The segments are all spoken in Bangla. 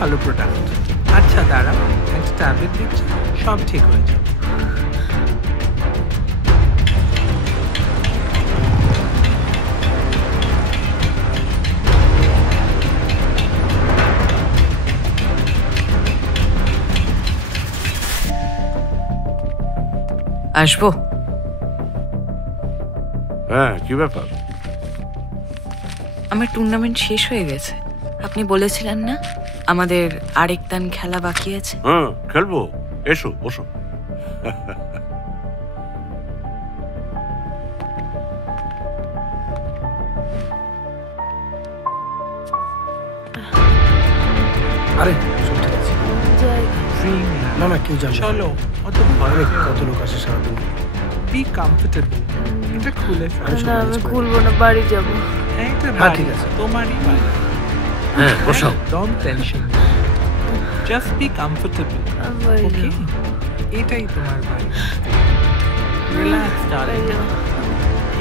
ভালো প্রোডাক্ট। আচ্ছা দাঁড়াও, একটা ট্যাবলেট দিচ্ছি, সব ঠিক হয়ে যাবে। আসবো? হ্যাঁ, কি ব্যাপার? আমার টুর্নামেন্ট শেষ হয়ে গেছে। আপনি বলেছিলেন না আমাদের আরেকদান খেলা বাকি আছে? হ্যাঁ, খেলবো, এসো বসো। আরে সব ঠিক আছে। না না, কেউ যাবে না। চলো, অত ভয় অনেক পেও না। কত লোক আসে সারাদিন। B comfortable. এটা খুলে ফেলো। আমি না আমি খুলবো না, বাড়ি যাবো। এইটা হ্যাঁ, বাড়ি, ঠিক আছে। তোমারই বাড়ি। হ্যাঁ, বসাও। Don't tension. Just be comfortable. আমি বাড়ি Okay? যাবো। এটাই তোমার বাড়ি। Relax, darling. বাড়ি যাবো।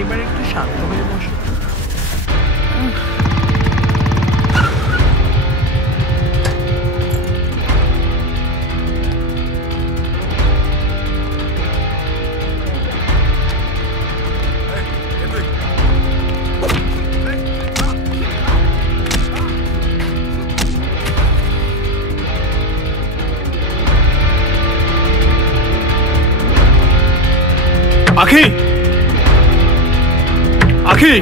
এবার একটু শান্ত হয়ে বসো। আখি, আখি,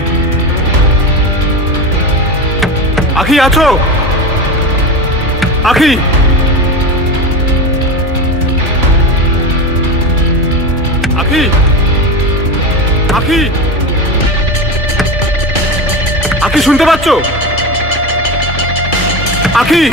আখি আছো? আখি, আখি, আখি, আখি শুনতে পাচ্ছো? আখি।